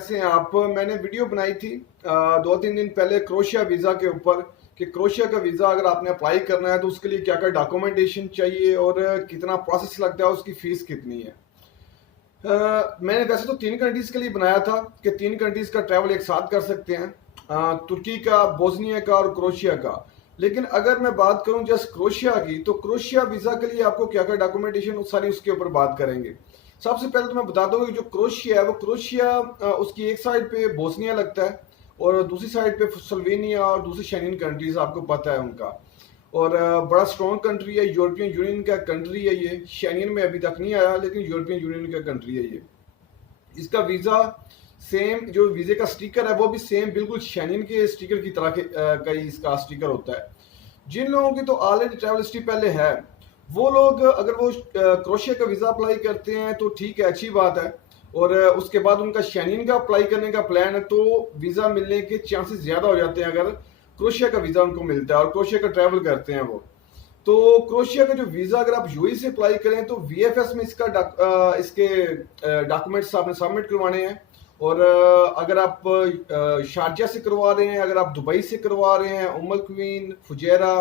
कैसे हैं आप? मैंने वीडियो बनाई थी 2-3 दिन पहले क्रोशिया वीज़ा के ऊपर कि क्रोशिया का वीज़ा अगर आपने अप्लाई करना है तो उसके लिए क्या क्या डॉक्यूमेंटेशन चाहिए और कितना प्रोसेस लगता है, उसकी फ़ीस कितनी है। मैंने वैसे तो 3 कंट्रीज़ के लिए बनाया था कि 3 कंट्रीज़ का ट्रैवल एक साथ कर सकते हैं, तुर्की का, बोस्निया का और क्रोशिया का। लेकिन अगर मैं बात करूं जस्ट क्रोशिया की, तो क्रोशिया वीज़ा के लिए आपको क्या क्या डॉक्यूमेंटेशन सारी उसके ऊपर बात करेंगे। सबसे पहले तो मैं बता दूंगा कि जो क्रोशिया है वो क्रोशिया, उसकी एक साइड पे बोस्निया लगता है और दूसरी साइड पे स्लोवेनिया और दूसरी शेंगन कंट्रीज आपको पता है उनका। और बड़ा स्ट्रॉन्ग कंट्री है, यूरोपियन यूनियन का कंट्री है ये। शेंगन में अभी तक नहीं आया लेकिन यूरोपियन यूनियन का कंट्री है ये। इसका वीज़ा सेम, जो वीज़े का स्टिकर है वो भी सेम बिल्कुल शेंगन के स्टिकर की तरह का ही इसका स्टिकर होता है। जिन लोगों की तो ऑलरेडी ट्रैवल हिस्ट्री पहले है, वो लोग अगर वो क्रोशिया का वीज़ा अप्लाई करते हैं तो ठीक है, अच्छी बात है। और उसके बाद उनका शेंगन का अप्लाई करने का प्लान है तो वीज़ा मिलने के चांसेस ज़्यादा हो जाते हैं अगर क्रोशिया का वीज़ा उनको मिलता है और क्रोशिया का ट्रैवल करते हैं वो। तो क्रोशिया का जो वीज़ा अगर आप यूएई से अप्लाई करें तो वीएफएस में इसके डॉक्यूमेंट्स आपने सबमिट करवाने हैं। और अगर आप शारजा से करवा रहे हैं, अगर आप दुबई से करवा रहे हैं, उम्मुल क्वीन, फुजैरा,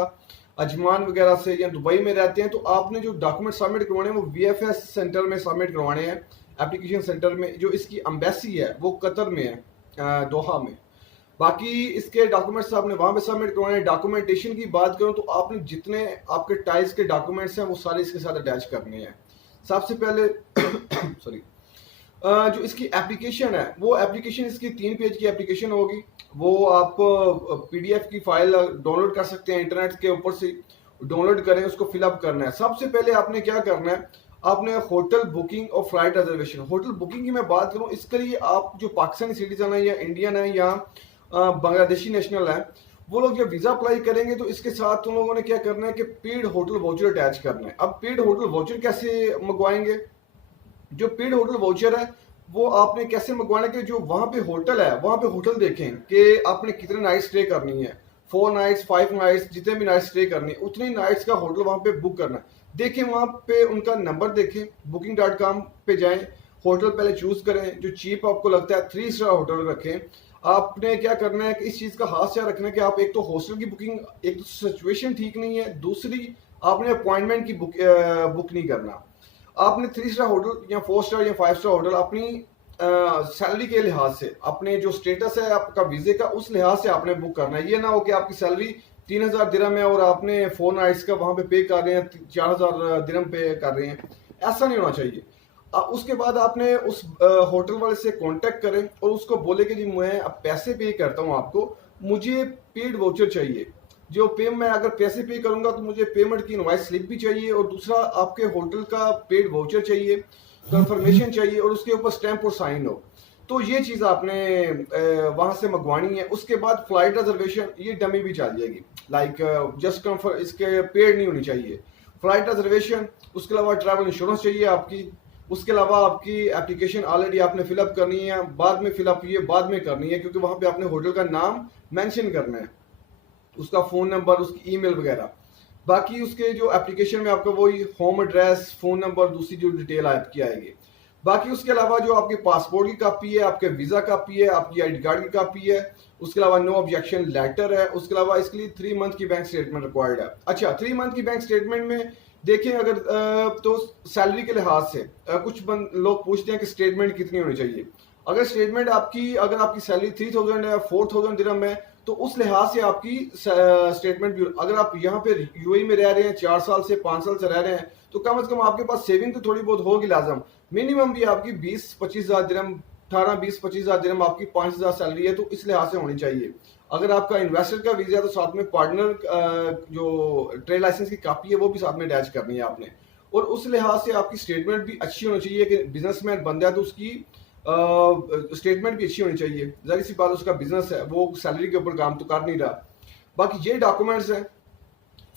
अजमान वगैरह से, या दुबई में रहते हैं, तो आपने जो डॉक्यूमेंट सबमिट करवाने हैं वो वीएफएस सेंटर में सबमिट करवाने हैं, एप्लीकेशन सेंटर में। जो इसकी एम्बेसी है वो कतर में है, दोहा में। बाकी इसके डॉक्यूमेंट्स आपने वहां पे सबमिट करवाने हैं। डॉक्यूमेंटेशन की बात करूं तो आपने जितने आपके टाइल्स के डॉक्यूमेंट्स हैं वो सारे इसके साथ अटैच करने हैं। सबसे पहले सॉरी, जो इसकी एप्लीकेशन है वो एप्लीकेशन इसकी 3 पेज की एप्लीकेशन होगी। वो आप पीडीएफ की फाइल डाउनलोड कर सकते हैं, इंटरनेट के ऊपर से डाउनलोड करें, उसको फिलअप करना है। सबसे पहले आपने क्या करना है, आपने होटल बुकिंग और फ्लाइट रिजर्वेशन। होटल बुकिंग की मैं बात करूं, इसके लिए आप जो पाकिस्तानी सिटीजन है या इंडियन है या बांग्लादेशी नेशनल है, वो लोग जब वीजा अप्लाई करेंगे तो इसके साथ उन लोगों ने क्या करना है कि पेड होटल वाउचर अटैच करना है। अब पेड होटल वाउचर कैसे मंगवाएंगे? जो पेड होटल वाउचर है वो आपने कैसे मंगवाना है कि जो वहां पे होटल है वहां पे होटल देखें कि आपने कितने नाइट स्टे करनी है, 4 नाइट्स, 5 नाइट्स, जितने भी नाइट स्टे करनी है उतनी नाइट्स का होटल वहां पे बुक करना है। देखें वहां पे उनका नंबर देखें, booking.com पे जाएं, होटल पहले चूज करें, जो चीप आपको लगता है 3 स्टार होटल रखें। आपने क्या करना है कि इस चीज का हाथ से रखना है कि आप एक तो हॉस्टल की बुकिंग, एक तो सिचुएशन ठीक नहीं है, दूसरी आपने अपॉइंटमेंट की बुक नहीं करना। आपने 3 स्टार होटल या 4 स्टार या 5 स्टार होटल अपनी सैलरी के लिहाज से, अपने जो स्टेटस है आपका वीजे का उस लिहाज से आपने बुक करना है। ये ना हो कि आपकी सैलरी 3,000 दिरहम है और आपने 4 नाइट्स का वहां पे पे कर रहे हैं, 4,000 दिरहम पे कर रहे हैं। ऐसा नहीं होना चाहिए। उसके बाद आपने उस होटल वाले से कांटेक्ट करें और उसको बोले कि जी मैं अब पैसे पे करता हूँ आपको, मुझे पेड वाउचर चाहिए। जो पे मैं अगर पैसे पे करूंगा तो मुझे पेमेंट की इनवॉइस स्लिप भी चाहिए और दूसरा आपके होटल का पेड वाउचर चाहिए, कंफर्मेशन चाहिए और उसके ऊपर स्टैंप और साइन हो। तो ये चीज आपने वहां से मंगवानी है। उसके बाद फ्लाइट रिजर्वेशन, ये डमी भी चल जाएगी, लाइक जस्ट कंफर्म, इसके पेड नहीं होनी चाहिए। फ्लाइट रिजर्वेशन, उसके अलावा ट्रैवल इंश्योरेंस चाहिए आपकी। उसके अलावा आपकी एप्लीकेशन ऑलरेडी आपने फिलअप करनी है, बाद में फिलअप ये बाद में करनी है क्योंकि वहां पे आपने होटल का नाम मेंशन करना है, उसका फोन नंबर, उसकी ईमेल वगैरह। बाकी उसके जो एप्लीकेशन में आपका वही होम एड्रेस, फोन नंबर, दूसरी जो डिटेल आपकी आएगी। बाकी उसके अलावा जो आपके पासपोर्ट की कॉपी है, आपके वीजा कॉपी है, आपकी आईडी कार्ड की कॉपी है, उसके अलावा नो ऑब्जेक्शन लेटर है। उसके अलावा इसके लिए 3 मंथ की बैंक स्टेटमेंट रिक्वायर्ड है। अच्छा, 3 मंथ की बैंक स्टेटमेंट में देखें अगर तो सैलरी के लिहाज से कुछ लोग पूछते हैं कि स्टेटमेंट कितनी होनी चाहिए। अगर स्टेटमेंट आपकी, अगर आपकी सैलरी 3,000 है, 4,000 दिरहम है, तो उस लिहाज से आपकी स्टेटमेंट भी। अगर आप यहाँ पे यूएई में रह रहे हैं, 4 साल से 5 साल से रह रहे हैं, तो कम से कम आपके पास सेविंग तो थोड़ी बहुत होगी लाजम। मिनिमम भी आपकी 20-25 हज़ार दिरहम, 18-20-25 हज़ार दिरहम आपकी 5,000 सैलरी है, तो इस लिहाज से होनी चाहिए। अगर आपका इन्वेस्टर का वीजा है तो साथ में पार्टनर जो ट्रेड लाइसेंस की कॉपी है वो भी साथ में अटैच करनी है आपने। और उस लिहाज से आपकी स्टेटमेंट भी अच्छी होनी चाहिए कि बिजनेसमैन बंदा है तो उसकी स्टेटमेंट भी अच्छी होनी चाहिए। जाहिर सी बात, उसका बिजनेस है, वो सैलरी के ऊपर काम तो कर नहीं रहा। बाकी ये डॉक्यूमेंट्स हैं।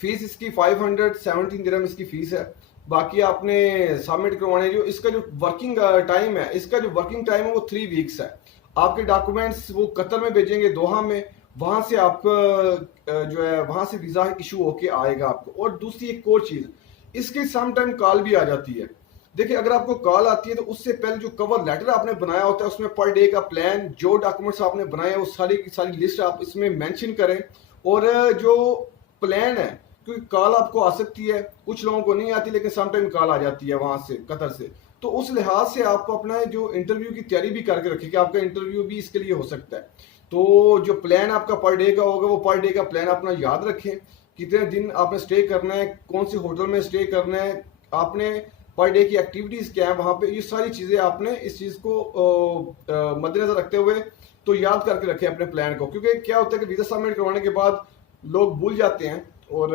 फीस इसकी 517 दिरहम इसकी फीस है। बाकी आपने सबमिट करवाने, जो इसका जो वर्किंग टाइम है, इसका जो वर्किंग टाइम है वो 3 वीक्स है। आपके डॉक्यूमेंट्स वो कतर में भेजेंगे, दोहा में, वहां से आपका जो है वहां से वीजा इशू होके आएगा आपको। और दूसरी एक और चीज, इसकी सम टाइम कॉल भी आ जाती है। देखिए, अगर आपको कॉल आती है तो उससे पहले जो कवर लेटर आपने बनाया होता है उसमें पर डे का प्लान, जो डॉक्यूमेंट्स आपने बनाए हैं वो सारी की सारी लिस्ट आप इसमें मेंशन करें। और जो प्लान है, क्योंकि कॉल आपको आ सकती है, कुछ लोगों को नहीं आती लेकिन समटाइम कॉल आ जाती है वहां से, कतर से। तो उस लिहाज से आपको अपना जो इंटरव्यू की तैयारी भी करके रखें कि आपका इंटरव्यू भी इसके लिए हो सकता है। तो जो प्लान आपका पर डे का होगा वो पर डे का प्लान अपना याद रखें, कितने दिन आपने स्टे करना है, कौन सी होटल में स्टे करना है, आपने पर डे की एक्टिविटीज क्या है वहां पे, ये सारी चीजें आपने इस चीज को मद्देनजर रखते हुए तो याद करके रखें अपने प्लान को। क्योंकि क्या होता है कि वीजा सबमिट करवाने के बाद लोग भूल जाते हैं। और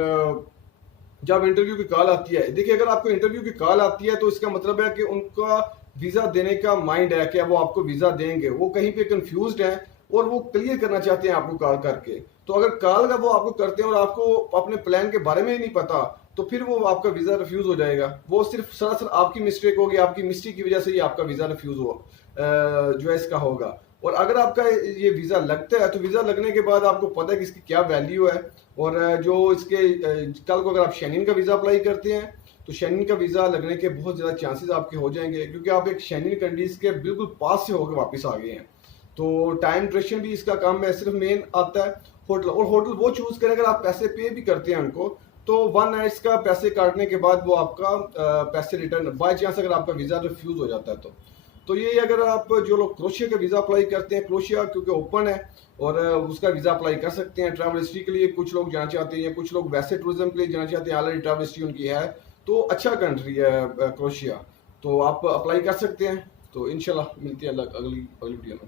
जब इंटरव्यू की कॉल आती है, देखिए अगर आपको इंटरव्यू की कॉल आती है तो इसका मतलब है कि उनका वीजा देने का माइंड है कि वो आपको वीजा देंगे, वो कहीं पे कंफ्यूज्ड है और वो क्लियर करना चाहते हैं आपको कॉल करके। तो अगर कॉल का वो आपको करते हैं और आपको अपने प्लान के बारे में ही नहीं पता, तो फिर वो आपका वीजा रिफ्यूज हो जाएगा। वो सिर्फ सरासर आपकी मिस्टेक होगी, आपकी मिस्टेक की वजह से ही आपका वीजा रिफ्यूज हो जो है इसका होगा। और अगर आपका ये वीजा लगता है तो वीजा लगने के बाद आपको पता है कि इसकी क्या वैल्यू है। और जो इसके कल को अगर आप शेनिन का वीजा अप्लाई करते हैं तो शेनिन का वीजा लगने के बहुत ज्यादा चांसेस आपके हो जाएंगे, क्योंकि आप एक शेनिन कंट्रीज के बिल्कुल पास से होकर वापस आ गए हैं। तो टाइम ड्यूरेशन भी इसका काम है, सिर्फ मेन आता है होटल। और होटल वो चूज करें अगर आप पैसे पे भी करते हैं उनको, तो 1 नाइट्स का पैसे काटने के बाद वो आपका पैसे रिटर्न बाय चांस अगर आपका वीजा रिफ्यूज हो जाता है तो ये अगर आप जो लोग क्रोशिया का वीजा अप्लाई करते हैं, क्रोशिया क्योंकि ओपन है और उसका वीजा अप्लाई कर सकते हैं ट्रैवल हिस्ट्री के लिए। कुछ लोग जाना चाहते हैं, कुछ लोग वैसे टूरिज्म के लिए जाना चाहते हैं, ऑलरेडी ट्रैवल हिस्ट्री उनकी है, तो अच्छा कंट्री है क्रोशिया, तो आप अप्लाई कर सकते हैं। तो इंशाल्लाह मिलते हैं अगली वीडियो में।